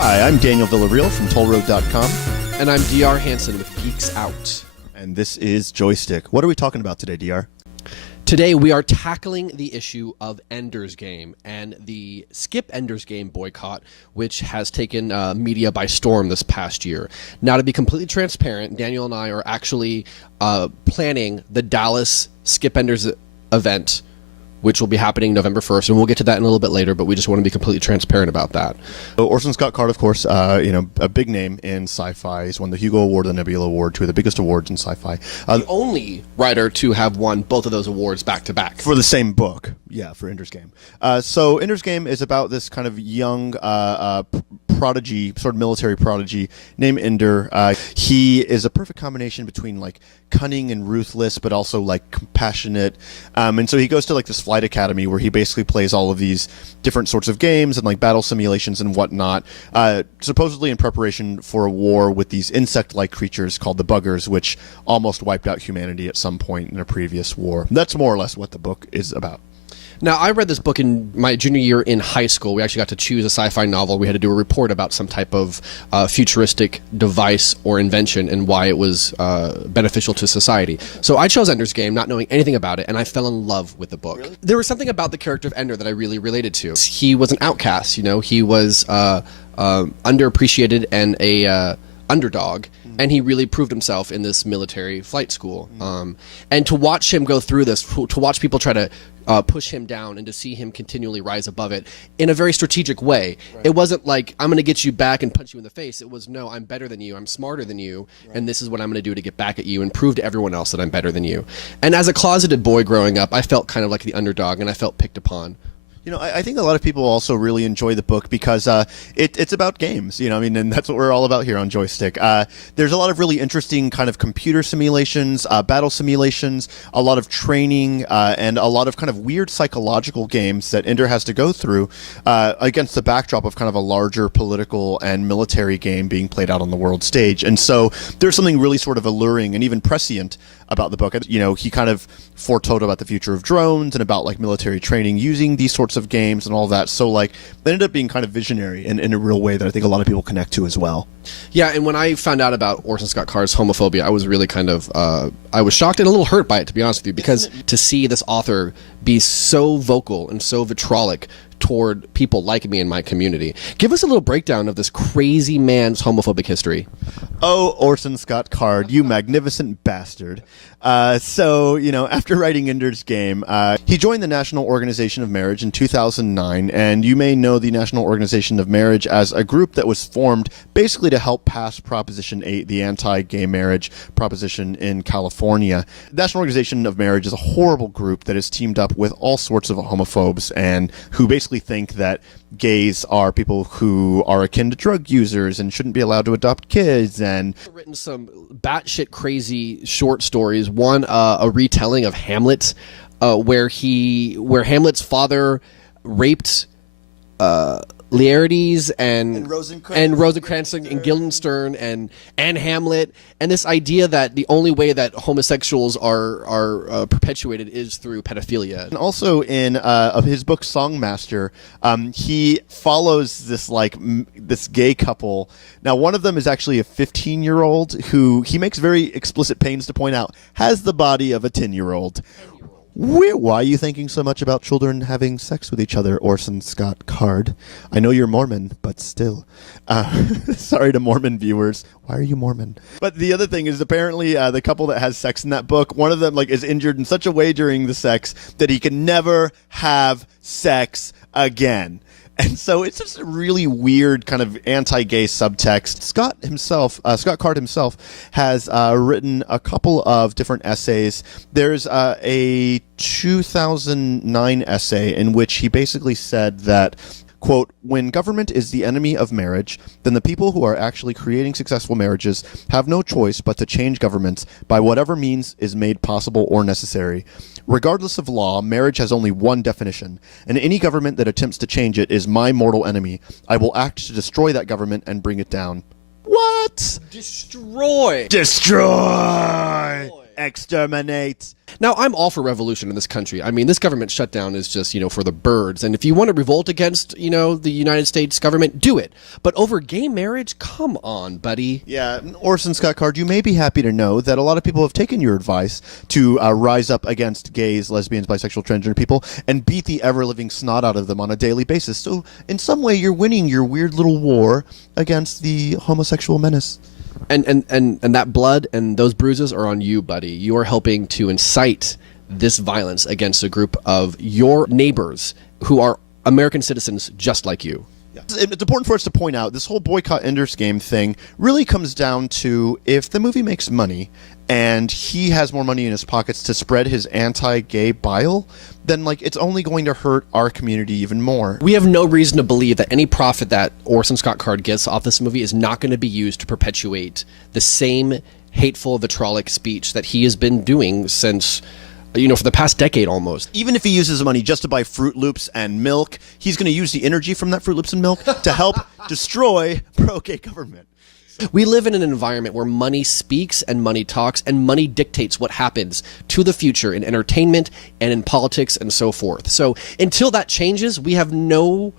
Hi, I'm Daniel Villarreal from tollroad.com. And I'm Dr. Hanson with Geeks Out. And this is Joystick. What are we talking about today, Dr.? Today we are tackling the issue of Ender's Game and the Skip Ender's Game boycott, which has taken media by storm this past year. Now, to be completely transparent, Daniel and I are actually planning the Dallas Skip Ender's event, which will be happening November 1st, and we'll get to that in a little bit later, but we just want to be completely transparent about that. So Orson Scott Card, of course, a big name in sci-fi. He's won the Hugo Award and the Nebula Award, two of the biggest awards in sci-fi. The only writer to have won both of those awards back-to-back. For the same book, yeah, for Ender's Game. So Ender's Game is about this kind of young prodigy, sort of military prodigy named Ender. He is a perfect combination between like cunning and ruthless, but also like compassionate. And so he goes to like this flight academy where he basically plays all of these different sorts of games and like battle simulations and whatnot, supposedly in preparation for a war with these insect-like creatures called the buggers, which almost wiped out humanity at some point in a previous war. That's more or less what the book is about. Now, I read this book in my junior year in high school. We actually got to choose a sci-fi novel. We had to do a report about some type of futuristic device or invention and why it was beneficial to society. So I chose Ender's Game, not knowing anything about it, and I fell in love with the book. Really? There was something about the character of Ender that I really related to. He was an outcast, you know. He was underappreciated and a underdog, and he really proved himself in this military flight school. And to watch him go through this, to watch people try to push him down and to see him continually rise above it in a very strategic way. Right. It wasn't like, I'm going to get you back and punch you in the face. It was, no, I'm better than you, I'm smarter than you, right, and this is what I'm going to do to get back at you and prove to everyone else that I'm better than you. And as a closeted boy growing up, I felt kind of like the underdog, and I felt picked upon. You know, I think a lot of people also really enjoy the book because it's about games, you know, I mean, and that's what we're all about here on Joystick. There's a lot of really interesting kind of computer simulations, battle simulations, a lot of training, and a lot of kind of weird psychological games that Ender has to go through against the backdrop of kind of a larger political and military game being played out on the world stage. And so there's something really sort of alluring and even prescient about the book. You know, he kind of foretold about the future of drones and about like military training using these sorts of games and all that. So like it ended up being kind of visionary in a real way that I think a lot of people connect to as well. Yeah, and when I found out about Orson Scott Card's homophobia, I was really kind of I was shocked and a little hurt by it, to be honest with you, because to see this author be so vocal and so vitriolic toward people like me in my community. Give us a little breakdown of this crazy man's homophobic history. Oh, Orson Scott Card, you magnificent bastard. So, you know, after writing Ender's Game, he joined the National Organization of Marriage in 2009, and you may know the National Organization of Marriage as a group that was formed basically to help pass Proposition 8, the anti-gay marriage proposition in California. The National Organization of Marriage is a horrible group that has teamed up with all sorts of homophobes and who basically think that gays are people who are akin to drug users and shouldn't be allowed to adopt kids. And written some batshit crazy short stories. One, a retelling of Hamlet, where Hamlet's father raped Laertes and Rosencrantz and Guildenstern and Hamlet, and this idea that the only way that homosexuals are perpetuated is through pedophilia. And also in of his book Songmaster, he follows this gay couple. Now, one of them is actually a 15-year-old who he makes very explicit pains to point out has the body of a 10-year-old. Why are you thinking so much about children having sex with each other, Orson Scott Card? I know you're Mormon, but still. Sorry to Mormon viewers. Why are you Mormon? But the other thing is apparently the couple that has sex in that book, one of them is injured in such a way during the sex that he can never have sex again. And so it's just a really weird kind of anti-gay subtext. Scott Card himself has written a couple of different essays. There's a 2009 essay in which he basically said that, quote, when government is the enemy of marriage, then the people who are actually creating successful marriages have no choice but to change governments by whatever means is made possible or necessary. Regardless of law, marriage has only one definition, and any government that attempts to change it is my mortal enemy. I will act to destroy that government and bring it down. What? Destroy. Destroy. exterminate. Now, I'm all for revolution in this country. I mean, this government shutdown is just, for the birds. And if you want to revolt against, the United States government, do it. But over gay marriage, come on, buddy. Yeah, Orson Scott Card, you may be happy to know that a lot of people have taken your advice to rise up against gays, lesbians, bisexual, transgender people and beat the ever-living snot out of them on a daily basis. So in some way, you're winning your weird little war against the homosexual menace. And that blood and those bruises are on you, buddy. You are helping to incite this violence against a group of your neighbors who are American citizens just like you. Yeah. It's important for us to point out this whole boycott Ender's Game thing really comes down to if the movie makes money and he has more money in his pockets to spread his anti-gay bile, then it's only going to hurt our community even more. We have no reason to believe that any profit that Orson Scott Card gets off this movie is not going to be used to perpetuate the same hateful, vitriolic speech that he has been doing since, for the past decade almost. Even if he uses the money just to buy Fruit Loops and milk, he's going to use the energy from that Fruit Loops and milk to help destroy pro-gay government. We live in an environment where money speaks and money talks and money dictates what happens to the future in entertainment and in politics and so forth. So until that changes, we have no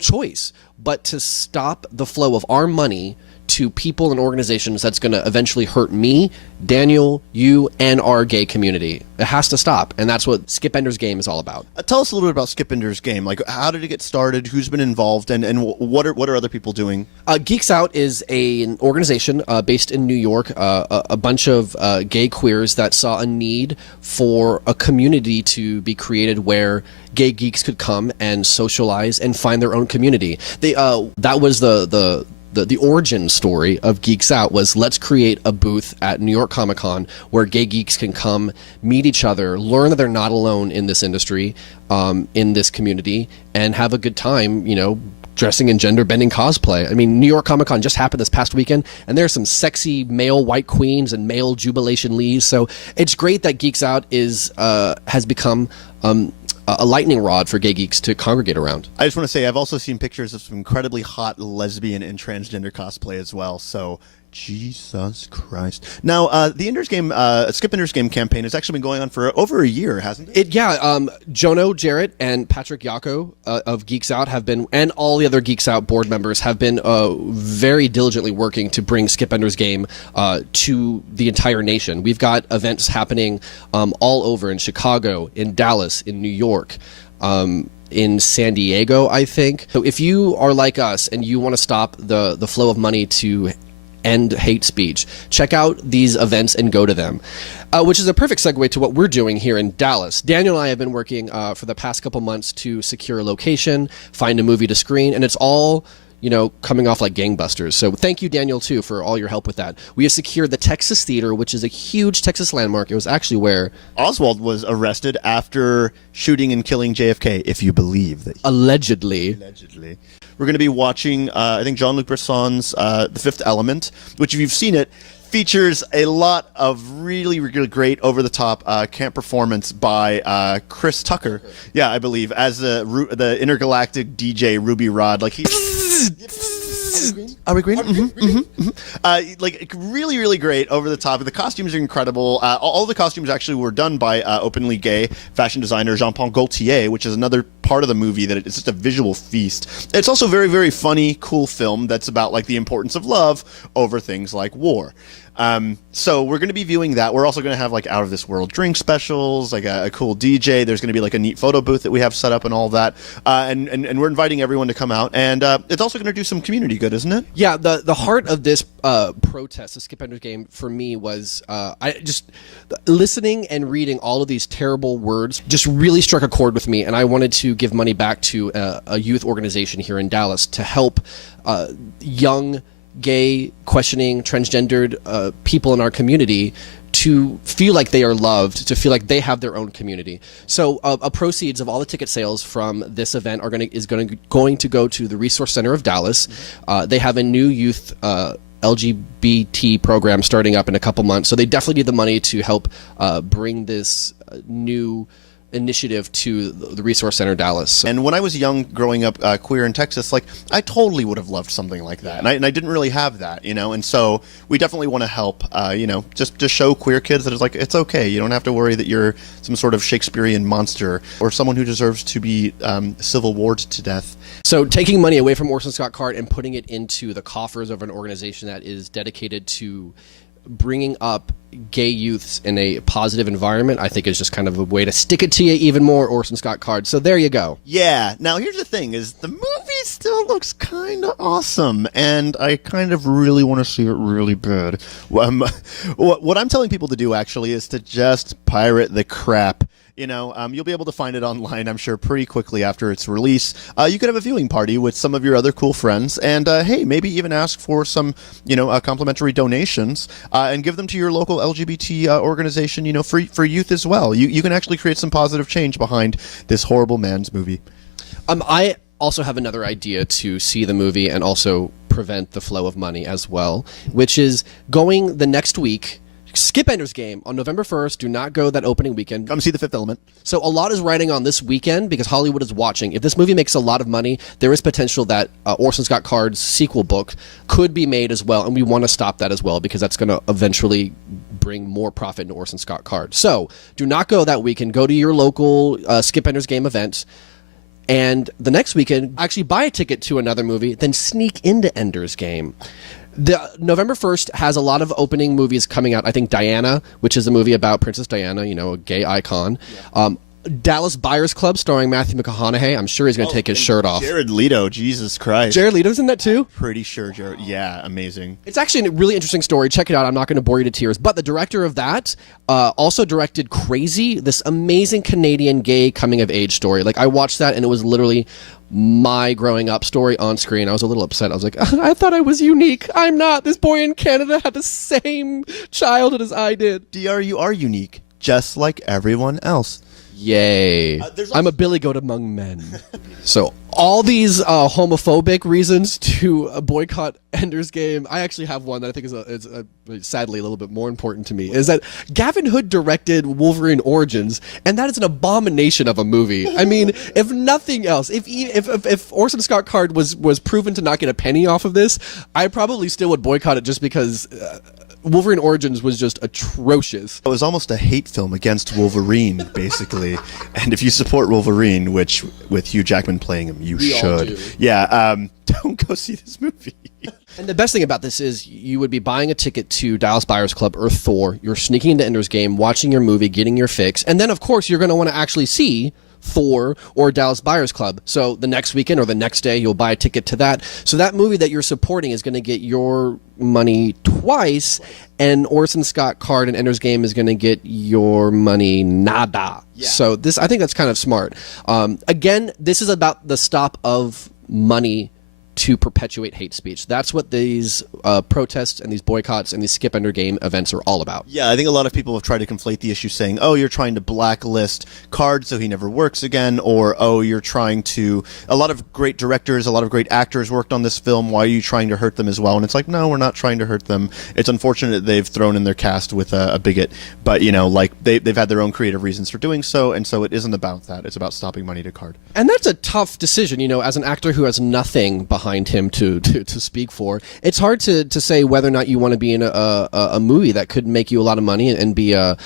choice but to stop the flow of our money to people and organizations that's going to eventually hurt me, Daniel, you, and our gay community. It has to stop, and that's what Skip Ender's Game is all about. Tell us a little bit about Skip Ender's Game. How did it get started? Who's been involved, and what are other people doing? Geeks Out is an organization based in New York, a bunch of gay queers that saw a need for a community to be created where gay geeks could come and socialize and find their own community. That was the origin story of Geeks Out was let's create a booth at New York Comic Con where gay geeks can come meet each other, learn that they're not alone in this industry, in this community, and have a good time, dressing in gender-bending cosplay. I mean, New York Comic Con just happened this past weekend, and there's some sexy male white queens and male Jubilation Lees. So it's great that Geeks Out has become a lightning rod for gay geeks to congregate around. I just want to say I've also seen pictures of some incredibly hot lesbian and transgender cosplay as well. So Jesus Christ. Now, the Ender's Game, Skip Ender's Game campaign has actually been going on for over a year, hasn't it? Jono Jarrett and Patrick Yako of Geeks Out have been, and all the other Geeks Out board members have been very diligently working to bring Skip Ender's Game to the entire nation. We've got events happening all over in Chicago, in Dallas, in New York, in San Diego, I think. So if you are like us and you want to stop the flow of money to end hate speech, check out these events and go to them, which is a perfect segue to what we're doing here in Dallas. Daniel and I have been working for the past couple months to secure a location, find a movie to screen, and it's all coming off like gangbusters. So thank you, Daniel, too, for all your help with that. We have secured the Texas Theater, which is a huge Texas landmark. It was actually where Oswald was arrested after shooting and killing JFK, if you believe that. Allegedly. We're going to be watching, I think, Jean-Luc Bresson's The Fifth Element, which, if you've seen it, features a lot of really, really great over-the-top camp performance by Chris Tucker. Yeah, I believe, as the intergalactic DJ Ruby Rod. Are we green? Really, really great, over the top. The costumes are incredible. All the costumes actually were done by openly gay fashion designer Jean-Paul Gaultier, which is another part of the movie that it's just a visual feast. It's also a very, very funny, cool film that's about the importance of love over things like war. So we're going to be viewing that. We're also going to have out of this world drink specials, a cool DJ. There's going to be a neat photo booth that we have set up and all that. And we're inviting everyone to come out. And it's also going to do some community good, isn't it? Yeah. The heart of this protest, the Skip Ender's Game, for me was I just listening and reading all of these terrible words just really struck a chord with me. And I wanted to give money back to a youth organization here in Dallas to help young gay, questioning, transgendered people in our community to feel like they are loved, to feel like they have their own community. So proceeds of all the ticket sales from this event are going to go to the Resource Center of Dallas. They have a new youth LGBT program starting up in a couple months, so they definitely need the money to help bring this new initiative to the Resource Center Dallas. And when I was young, growing up queer in Texas, like I totally would have loved something like that, and I didn't really have that, you know. And so we definitely want to help, you know, just to show queer kids that it's like it's okay. You don't have to worry that you're some sort of Shakespearean monster or someone who deserves to be civil warred to death. So taking money away from Orson Scott Card and putting it into the coffers of an organization that is dedicated to bringing up gay youths in a positive environment, I think is just kind of a way to stick it to you even more, Orson Scott Card. So there you go. Yeah. Now, here's the thing, is the movie still looks kind of awesome, and I kind of really want to see it really bad. What I'm telling people to do, actually, is to just pirate the crap. You know, you'll be able to find it online, I'm sure, pretty quickly after its release. You could have a viewing party with some of your other cool friends, and hey, maybe even ask for some, you know, complimentary donations, and give them to your local LGBT organization, you know, for youth as well. You can actually create some positive change behind this horrible Mann's movie. I also have another idea to see the movie and also prevent the flow of money as well, which is going the next week. Skip Ender's Game on November 1st. Do not go that opening weekend. Come see The Fifth Element. So a lot is riding on this weekend because Hollywood is watching. If this movie makes a lot of money, there is potential that Orson Scott Card's sequel book could be made as well, and we want to stop that as well because that's going to eventually bring more profit into Orson Scott Card. So do not go that weekend. Go to your local Skip Ender's Game event. And the next weekend, actually buy a ticket to another movie, then sneak into Ender's Game. The November 1st has a lot of opening movies coming out. I think Diana, which is a movie about Princess Diana, you know, a gay icon. Yeah. Dallas Buyers Club starring Matthew McConaughey. I'm sure he's going to take his shirt off. Jared Leto, Jesus Christ. Jared Leto's in that too? Pretty sure Jared. Yeah, amazing. It's actually a really interesting story. Check it out. I'm not going to bore you to tears. But the director of that also directed Crazy, this amazing Canadian gay coming-of-age story. Like, I watched that, and it was literally my growing up story on screen. I was a little upset. I was like, I thought I was unique. I'm not. This boy in Canada had the same childhood as I did. DR, you are unique, just like everyone else. Yay. I'm a billy goat among men. So all these homophobic reasons to boycott Ender's Game, I actually have one that I think is sadly a little bit more important to me, is that Gavin Hood directed Wolverine Origins, and that is an abomination of a movie. I mean, if nothing else, if Orson Scott Card was proven to not get a penny off of this, I probably still would boycott it just because Wolverine Origins was just atrocious. It was almost a hate film against Wolverine, basically. And if you support Wolverine, which with Hugh Jackman playing him, you should. Yeah, don't go see this movie. And the best thing about this is you would be buying a ticket to Dallas Buyers Club or Thor. You're sneaking into Ender's Game, watching your movie, getting your fix. And then, of course, you're going to want to actually see Thor or Dallas Buyers Club. So the next weekend or the next day, you'll buy a ticket to that. So that movie that you're supporting is going to get your money twice, and Orson Scott Card and Ender's Game is going to get your money nada. Yeah. So I think that's kind of smart. Again, this is about the stop of money to perpetuate hate speech. That's what these protests and these boycotts and these Skip Ender Game events are all about. Yeah, I think a lot of people have tried to conflate the issue saying, oh, you're trying to blacklist Card so he never works again, or, oh, you're trying to... A lot of great directors, a lot of great actors worked on this film. Why are you trying to hurt them as well? And it's like, no, we're not trying to hurt them. It's unfortunate they've thrown in their cast with a bigot, but, you know, like, they've had their own creative reasons for doing so, and so it isn't about that. It's about stopping money to Card. And that's a tough decision, you know, as an actor who has nothing behind him to speak for. It's hard to say whether or not you want to be in a movie that could make you a lot of money and be a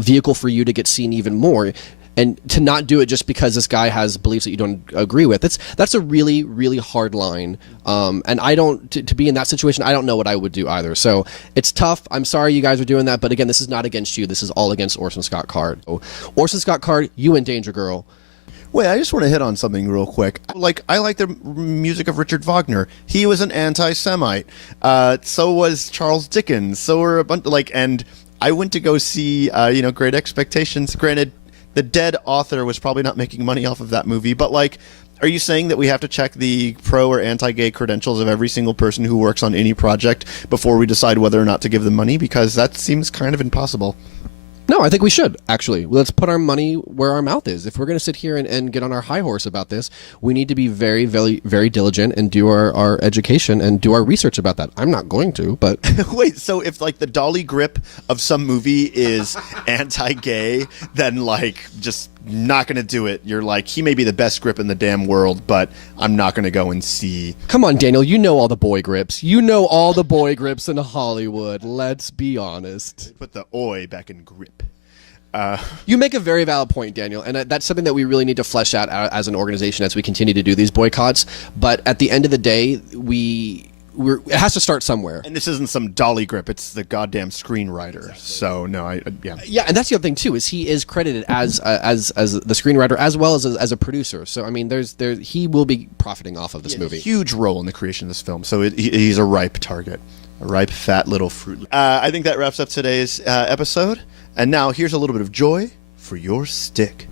vehicle for you to get seen even more, and to not do it just because this guy has beliefs that you don't agree with. That's a really, really hard line. And I don't, to be in that situation, I don't know what I would do either. So it's tough. I'm sorry you guys are doing that, but again, this is not against you. This is all against Orson Scott Card. So, Orson Scott Card, you in danger, girl. Wait, I just want to hit on something real quick. Like, I like the music of Richard Wagner. He was an anti-Semite. So was Charles Dickens. So were a bunch, and I went to go see, Great Expectations. Granted, the dead author was probably not making money off of that movie, but, are you saying that we have to check the pro or anti-gay credentials of every single person who works on any project before we decide whether or not to give them money? Because that seems kind of impossible. No, I think we should, actually. Let's put our money where our mouth is. If we're going to sit here and get on our high horse about this, we need to be very, very, very diligent and do our education and do our research about that. I'm not going to, but... Wait, so if, like, the dolly grip of some movie is anti-gay, then, like, just not going to do it. You're like, he may be the best grip in the damn world, but I'm not going to go and see... Come on, Daniel, you know all the boy grips. You know all the boy grips in Hollywood. Let's be honest. Put the oi back in grip. You make a very valid point, Daniel, and that's something that we really need to flesh out as an organization as we continue to do these boycotts. But at the end of the day, it has to start somewhere. And this isn't some dolly grip; it's the goddamn screenwriter. Exactly. So no, yeah, and that's the other thing too, is he is credited as the screenwriter as well as a producer. So I mean, he will be profiting off of this movie. Huge role in the creation of this film. So he's a ripe target, a ripe fat little fruit. I think that wraps up today's episode. And now here's a little bit of joy for your stick.